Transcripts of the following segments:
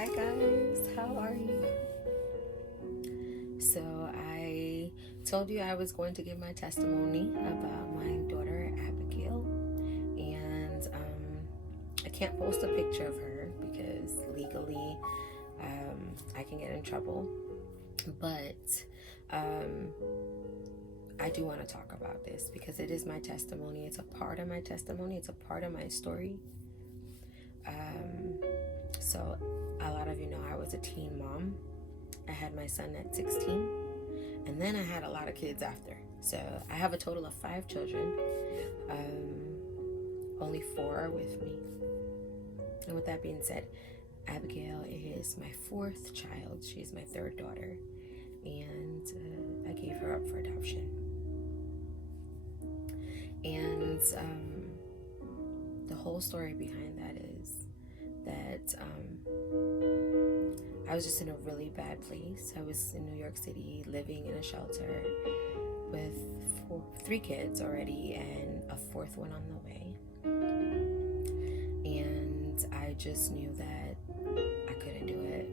Hi guys, how are you? So I told you I was going to give my testimony about my daughter Abigail, and I can't post a picture of her because legally I can get in trouble, but I do want to talk about this because it is my testimony. It's a part of my testimony. It's a part of my story. So a lot of you know I was a teen mom. I had my son at 16, and then I had a lot of kids after. So I have a total of 5 children. Only 4 are with me. And with that being said, Abigail is my 4th child. She's my 3rd daughter, and I gave her up for adoption. And the whole story behind that is that I was just in a really bad place. I was in New York City living in a shelter with 3 kids already and a 4th one on the way. And I just knew that I couldn't do it.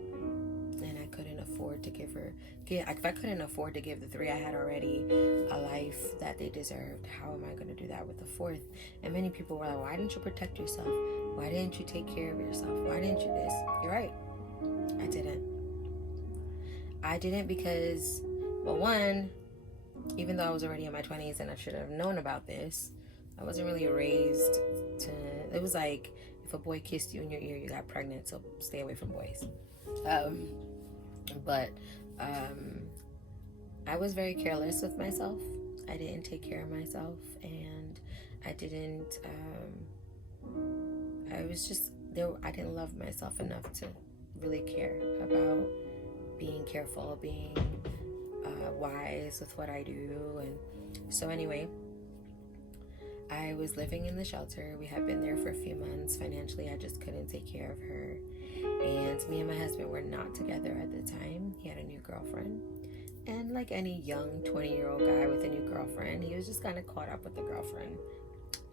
And I couldn't afford to give her, if I couldn't afford to give the 3 I had already a life that they deserved, how am I going to do that with the 4th? And many people were like, why didn't you protect yourself? Why didn't you take care of yourself? Why didn't you this? You're right. I didn't because, well, one, even though I was already in my 20s and I should have known about this, I wasn't really raised to, it was like, if a boy kissed you in your ear, you got pregnant, so stay away from boys. But I was very careless with myself. I didn't take care of myself, and I didn't, I was just, I didn't love myself enough to really care about being careful, being wise with what I do. And so anyway, I was living in the shelter. We had been there for a few months. Financially, I just couldn't take care of her. And me and my husband were not together at the time. He had a new girlfriend. And like any young 20-year-old guy with a new girlfriend, he was just kind of caught up with the girlfriend.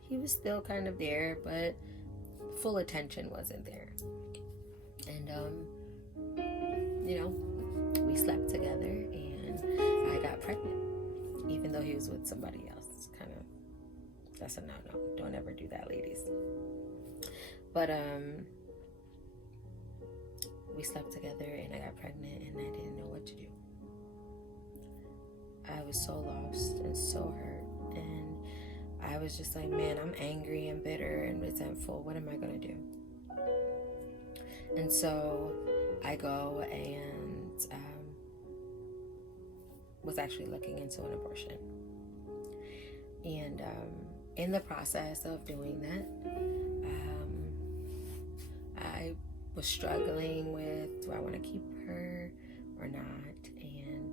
He was still kind of there, but full attention wasn't there. And, we slept together and I got pregnant, even though he was with somebody else. That's a no-no. Don't ever do that, ladies. But we slept together and I got pregnant and I didn't know what to do. I was so lost and so hurt, and I was just like, man, I'm angry and bitter and resentful. What am I gonna do? And so I go and was actually looking into an abortion. And in the process of doing that, I was struggling with, do I want to keep her or not? And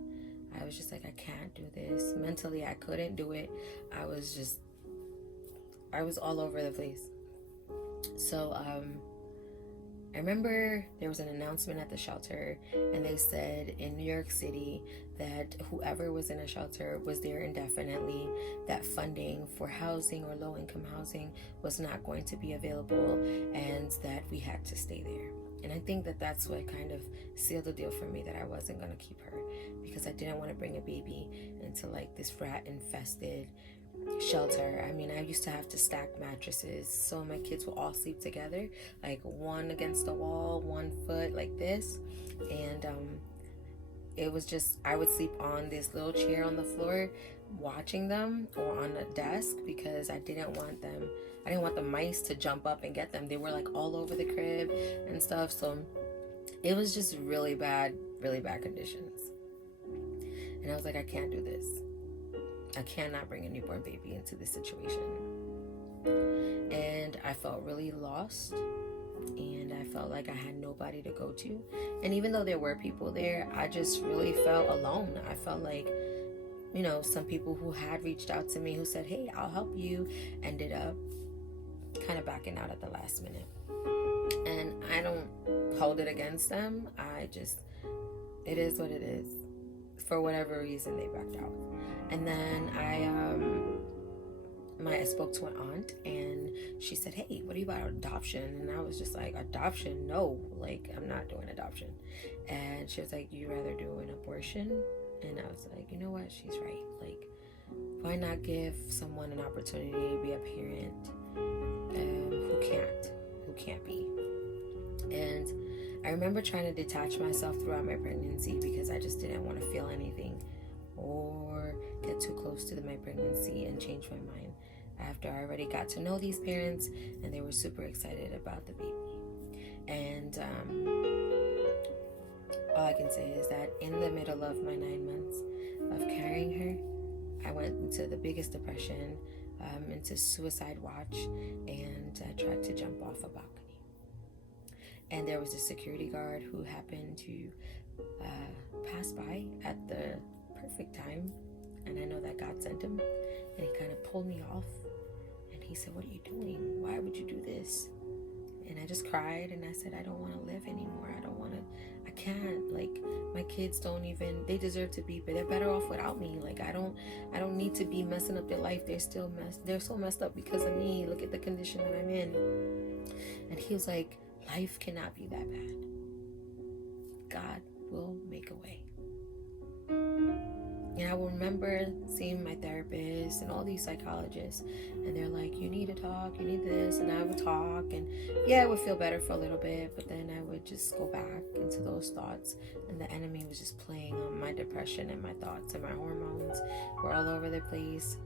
I was just like, I can't do this. Mentally, I couldn't do it. I was all over the place. So I remember there was an announcement at the shelter, and they said in New York City that whoever was in a shelter was there indefinitely, that funding for housing or low-income housing was not going to be available, and that we had to stay there. And I think that that's what kind of sealed the deal for me, that I wasn't going to keep her, because I didn't want to bring a baby into like this rat-infested shelter. I mean, I used to have to stack mattresses so my kids will all sleep together, like one against the wall, 1 foot like this. And it was just, I would sleep on this little chair on the floor watching them, or on a desk, because I didn't want the mice to jump up and get them. They were like all over the crib and stuff. So it was just really bad conditions. And I was like, I can't do this. I cannot bring a newborn baby into this situation. And I felt really lost, and I felt like I had nobody to go to. And even though there were people there, I just really felt alone. I felt like, some people who had reached out to me, who said, hey, I'll help you, ended up kind of backing out at the last minute. And I don't hold it against them. It is what it is. For whatever reason, they backed out. And then I spoke to an aunt, and she said, hey, what do you about adoption? And I was just like, adoption? No, like, I'm not doing adoption. And she was like, you rather do an abortion? And I was like, you know what, she's right. Like, why not give someone an opportunity to be a parent who can't be? And I remember trying to detach myself throughout my pregnancy because I just didn't want to feel anything or get too close to my pregnancy and change my mind after I already got to know these parents and they were super excited about the baby. And all I can say is that in the middle of my 9 months of carrying her, I went into the biggest depression, into suicide watch, and I tried to jump off a balcony. And there was a security guard who happened to pass by at the perfect time, and I know that God sent him, and he kind of pulled me off, and he said, what are you doing? Why would you do this? And I just cried, and I said, I don't want to live anymore. I can't, like, my kids don't even, they deserve to be, but they're better off without me. Like, I don't need to be messing up their life. They're so messed up because of me. Look at the condition that I'm in. And he was like, life cannot be that bad. God will make a way. And I will remember seeing my therapist and all these psychologists, and they're like, you need to talk, you need this, and I would talk, and yeah, I would feel better for a little bit, but then I would just go back into those thoughts, and the enemy was just playing on my depression and my thoughts, and my hormones were all over the place.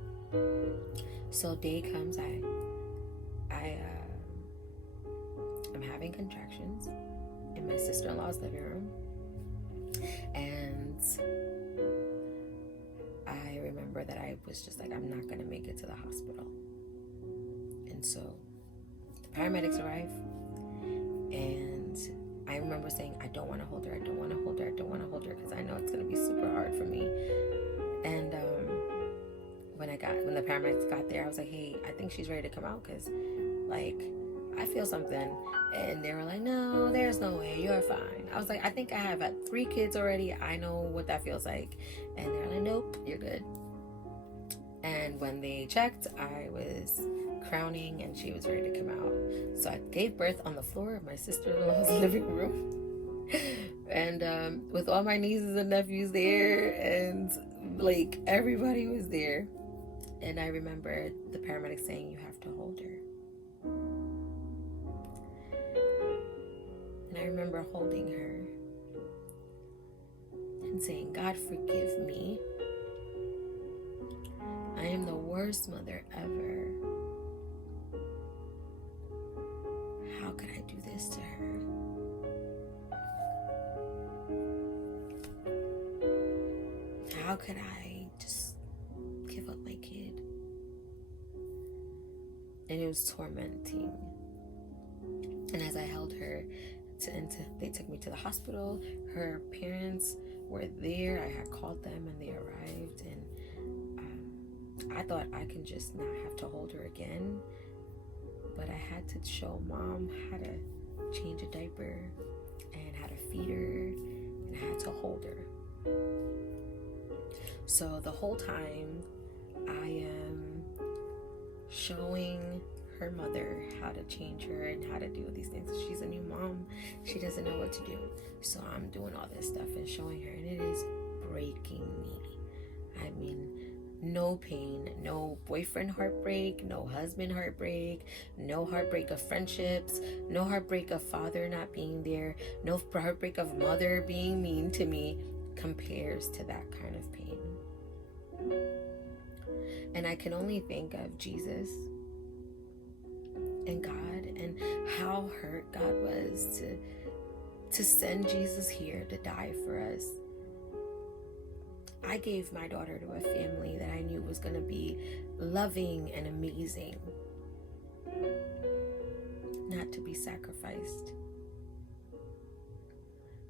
So day comes, I'm having contractions in my sister-in-law's living room, and I remember that I was just like, I'm not going to make it to the hospital. And so the paramedics arrive, and I remember saying, I don't want to hold her, I don't want to hold her, I don't want to hold her, because I know it's going to be super hard for me. And when the paramedics got there, I was like, hey, I think she's ready to come out, because, like, I feel something. And they were like, no, there's no way, you're fine. I was like, I think I have 3 kids already, I know what that feels like. And they're like, nope, you're good. And when they checked, I was crowning and she was ready to come out. So I gave birth on the floor of my sister-in-law's living room. And with all my nieces and nephews there, and like everybody was there. And I remember the paramedic saying, you have to hold her. And I remember holding her and saying, God, forgive me. I am the worst mother ever. How could I do this to her? How could I just give up my kid? And it was tormenting. And as I held her, they took me to the hospital. Her parents were there. I had called them and they arrived, and I thought I can just not have to hold her again, but I had to show mom how to change a diaper and how to feed her, and I had to hold her. So the whole time I am showing her mother how to change her and how to do these things. She's a new mom. She doesn't know what to do. So I'm doing all this stuff and showing her, and it is breaking me. I mean, no pain, no boyfriend heartbreak, no husband heartbreak, no heartbreak of friendships, no heartbreak of father not being there, no heartbreak of mother being mean to me compares to that kind of pain. And I can only think of Jesus and God, and how hurt God was to send Jesus here to die for us. I gave my daughter to a family that I knew was going to be loving and amazing, not to be sacrificed.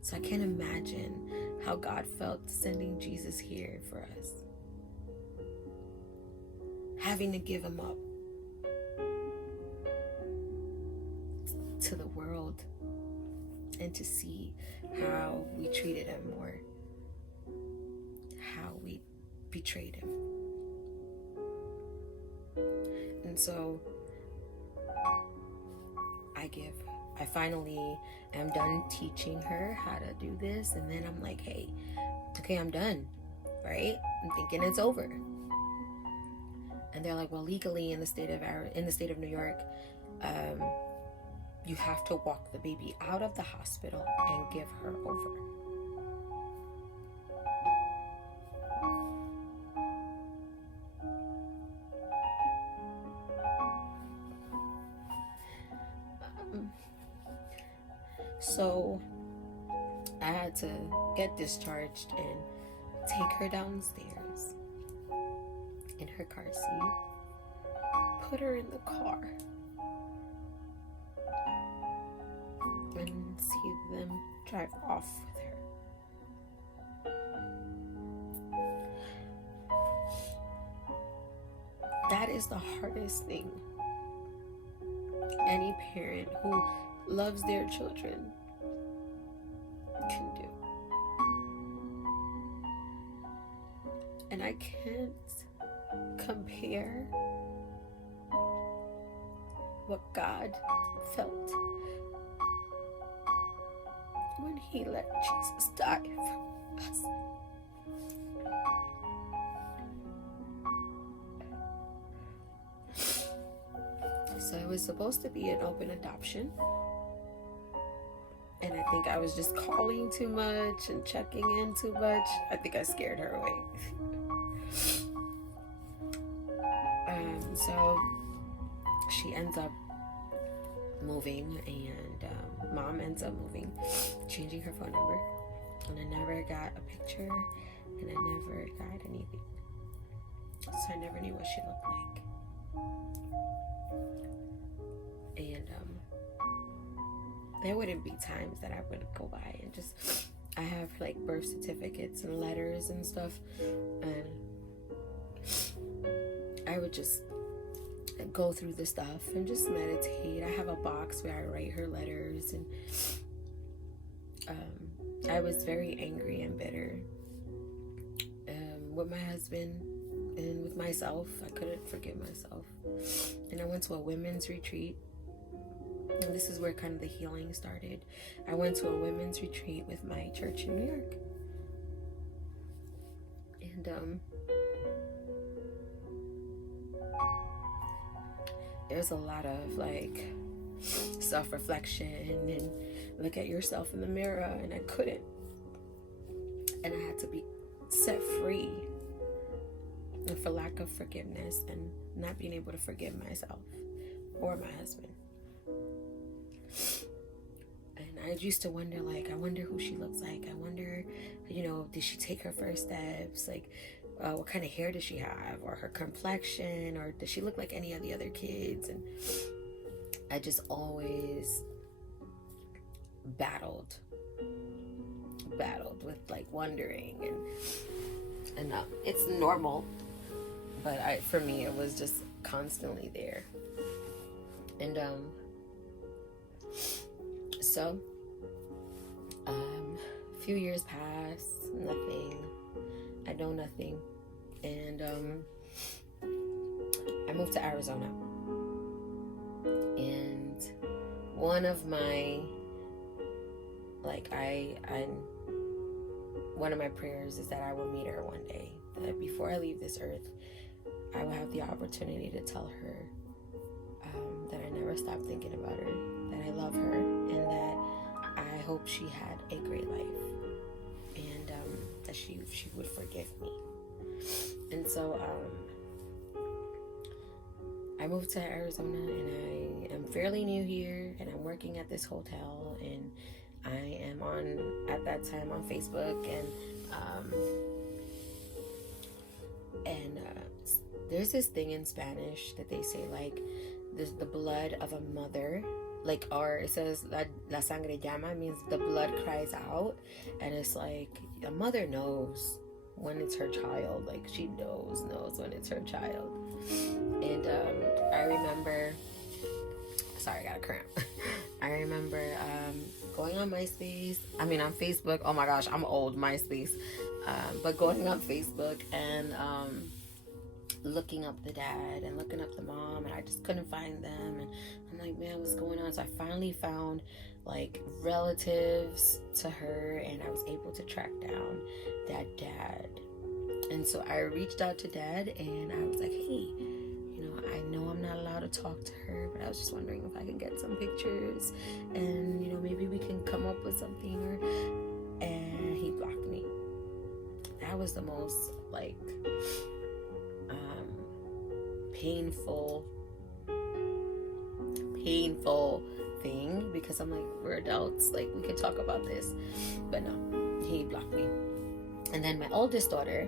So I can't imagine how God felt sending Jesus here for us, having to give him up to the world and to see how we treated him, or how we betrayed him. And so I finally am done teaching her how to do this, and then I'm like, hey, okay, I'm done, right? I'm thinking it's over. And they're like, well, legally in the state of New York, you have to walk the baby out of the hospital and give her over. So I had to get discharged and take her downstairs in her car seat, put her in the car, and see them drive off with her. That is the hardest thing any parent who loves their children can do. And I can't compare what God felt when He let Jesus die for us. So it was supposed to be an open adoption. And I think I was just calling too much and checking in too much. I think I scared her away. So she ends up moving, and mom ends up moving, changing her phone number. And I never got a picture, and I never got anything. So I never knew what she looked like. And there wouldn't be times that I would go by and just, I have like birth certificates and letters and stuff, and I would just go through the stuff and just meditate. I have a box where I write her letters, and I was very angry and bitter with my husband and with myself. I couldn't forgive myself, and I went to a women's retreat. And this is where kind of the healing started. I went to a women's retreat with my church in New York. And there's a lot of like self-reflection and look at yourself in the mirror, and I couldn't. And I had to be set free for lack of forgiveness and not being able to forgive myself or my husband. And I used to wonder, like, I wonder who she looks like. I wonder, did she take her first steps? Like, what kind of hair does she have? Or her complexion? Or does she look like any of the other kids? And I just always battled with, like, wondering. And it's normal. But for me, it was just constantly there. And, so, a few years pass, nothing. I know nothing. And I moved to Arizona. And one of my, one of my prayers is that I will meet her one day. That before I leave this earth, I will have the opportunity to tell her that I never stopped thinking about her, that I love her, and that I hope she had a great life, and that she would forgive me. And so I moved to Arizona, and I am fairly new here, and I'm working at this hotel, and I am at that time on Facebook, and there's this thing in Spanish that they say, like, the blood of a mother, like, or it says la sangre llama, means the blood cries out, and it's like a mother knows when it's her child, like she knows when it's her child. And I remember, sorry, I got a cramp. I remember going on MySpace, on Facebook. Oh my gosh, I'm old. MySpace. But going on Facebook, and looking up the dad and looking up the mom, and I just couldn't find them. And I'm like, man, what's going on? So I finally found like relatives to her, and I was able to track down that dad. And so I reached out to dad, and I was like, hey, I know I'm not allowed to talk to her, but I was just wondering if I can get some pictures, and maybe we can come up with something. And he blocked me. That was the most like painful thing, because I'm like, we're adults, like we could talk about this, but no, he blocked me. And then my oldest daughter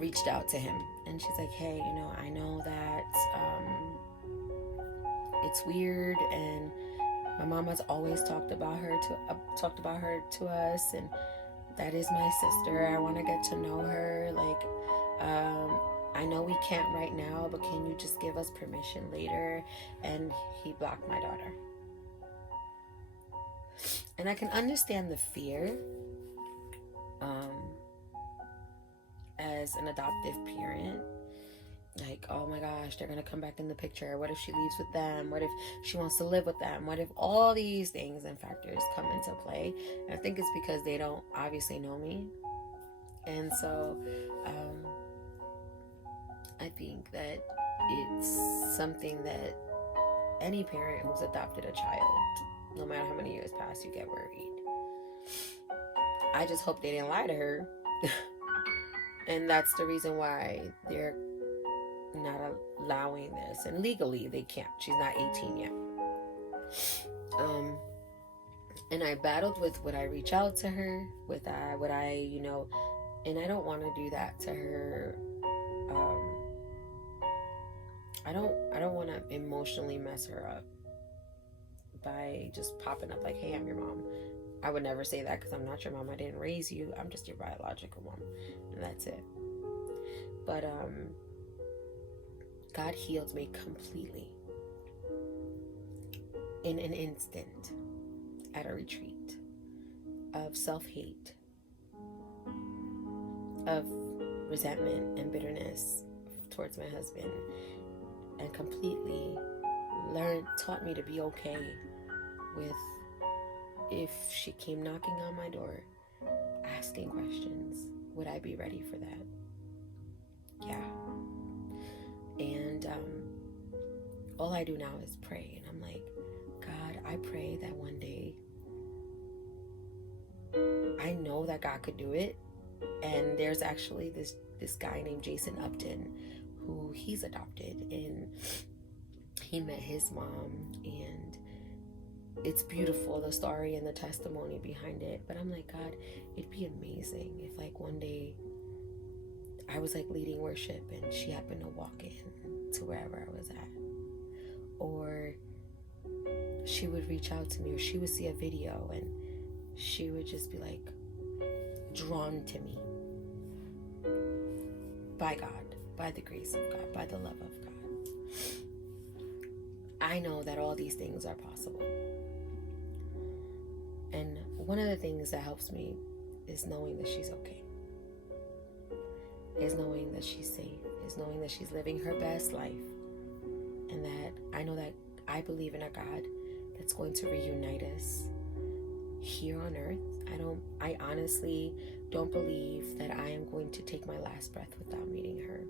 reached out to him, and she's like, hey, I know that it's weird, and my mom has always talked about her to us, and that is my sister. I want to get to know her. Like, I know we can't right now, but can you just give us permission later? And he blocked my daughter. And I can understand the fear as an adoptive parent. Like, oh my gosh, they're gonna come back in the picture. What if she leaves with them? What if she wants to live with them? What if all these things and factors come into play? And I think it's because they don't obviously know me. And so I think that it's something that any parent who's adopted a child, no matter how many years pass, you get worried. I just hope they didn't lie to her. And that's the reason why they're not allowing this. And legally they can't. She's not 18 yet. And I battled with, would I reach out to her? Would I, and I don't want to do that to her. I don't want to emotionally mess her up by just popping up like, hey, I'm your mom. I would never say that, because I'm not your mom. I didn't raise you. I'm just your biological mom, and that's it. But God healed me completely in an instant at a retreat of self-hate, of resentment and bitterness towards my husband, and completely taught me to be okay with, if she came knocking on my door asking questions, would I be ready for that? Yeah. And all I do now is pray, and I'm like, God, I pray that one day, I know that God could do it. And there's actually this guy named Jason Upton, who he's adopted, and he met his mom, and it's beautiful, the story and the testimony behind it. But I'm like, God, it'd be amazing if like one day I was like leading worship and she happened to walk in to wherever I was at, or she would reach out to me, or she would see a video and she would just be like drawn to me by God, by the grace of God, by the love of God. I know that all these things are possible. And one of the things that helps me is knowing that she's okay. Is knowing that she's safe. Is knowing that she's living her best life. And that I know that I believe in a God that's going to reunite us here on earth. I honestly don't believe that I am going to take my last breath without meeting her.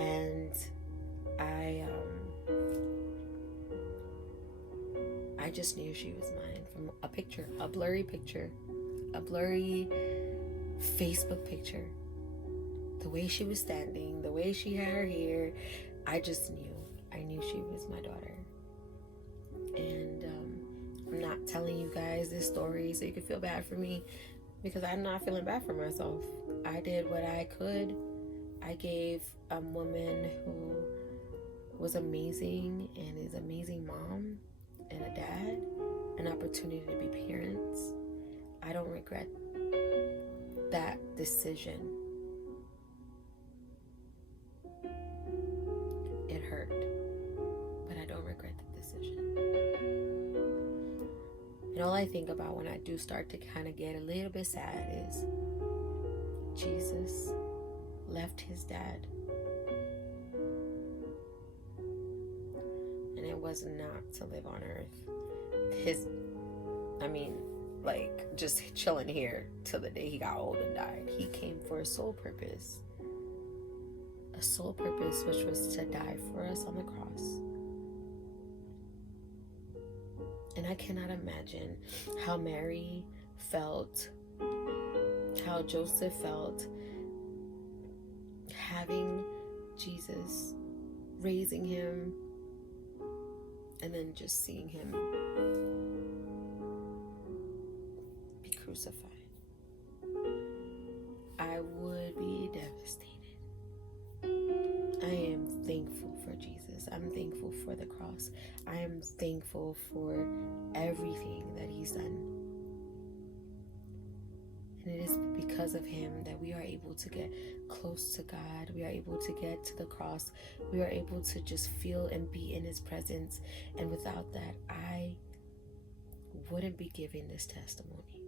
And I just knew she was mine from a picture, a blurry Facebook picture. The way she was standing, the way she had her hair, I knew she was my daughter. And I'm not telling you guys this story so you can feel bad for me, because I'm not feeling bad for myself. I did what I could. I gave a woman who was amazing and is an amazing mom and a dad an opportunity to be parents. I don't regret that decision. It hurt, but I don't regret the decision. And all I think about when I do start to kind of get a little bit sad is Jesus left his dad was not to live on earth. Just chilling here till the day he got old and died. He came for a sole purpose. A sole purpose, which was to die for us on the cross. And I cannot imagine how Mary felt, how Joseph felt, having Jesus, raising him, and then just seeing him be crucified. I would be devastated. I am thankful for Jesus. I'm thankful for the cross. I am thankful for everything that he's done. And it is because of him that we are able to get close to God. We are able to get to the cross. We are able to just feel and be in his presence. And without that, I wouldn't be giving this testimony.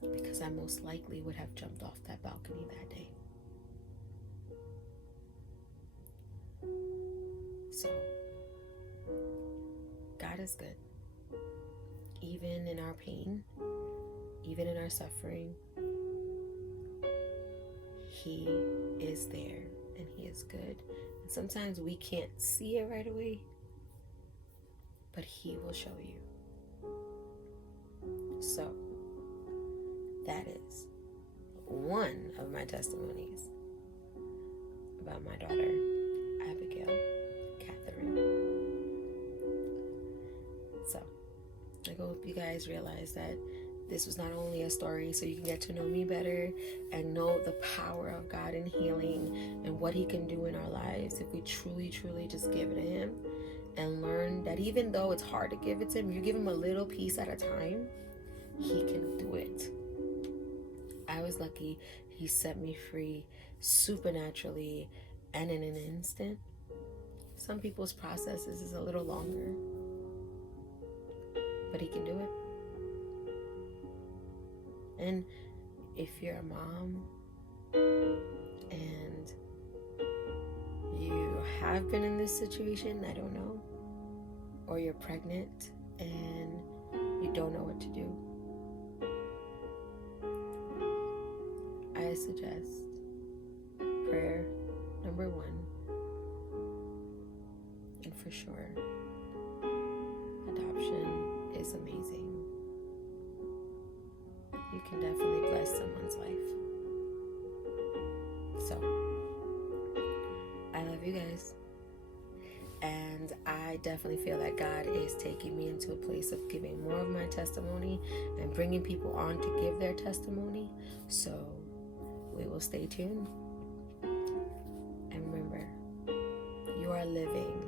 Because I most likely would have jumped off that balcony that day. So, God is good. Even in our pain, even in our suffering, he is there and he is good. And sometimes we can't see it right away, but he will show you. So, that is one of my testimonies about my daughter, Abigail Catherine. So, I hope you guys realize that this was not only a story so you can get to know me better and know the power of God in healing and what he can do in our lives if we truly, truly just give it to him and learn that even though it's hard to give it to him, you give him a little piece at a time, he can do it. I was lucky. He set me free supernaturally and in an instant. Some people's processes is a little longer, but he can do it. And if you're a mom and you have been in this situation, I don't know, or you're pregnant and you don't know what to do, I suggest prayer number 1, and for sure, adoption is amazing. You can definitely bless someone's life. So, I love you guys. And I definitely feel that God is taking me into a place of giving more of my testimony and bringing people on to give their testimony. So, we will stay tuned. And remember, you are living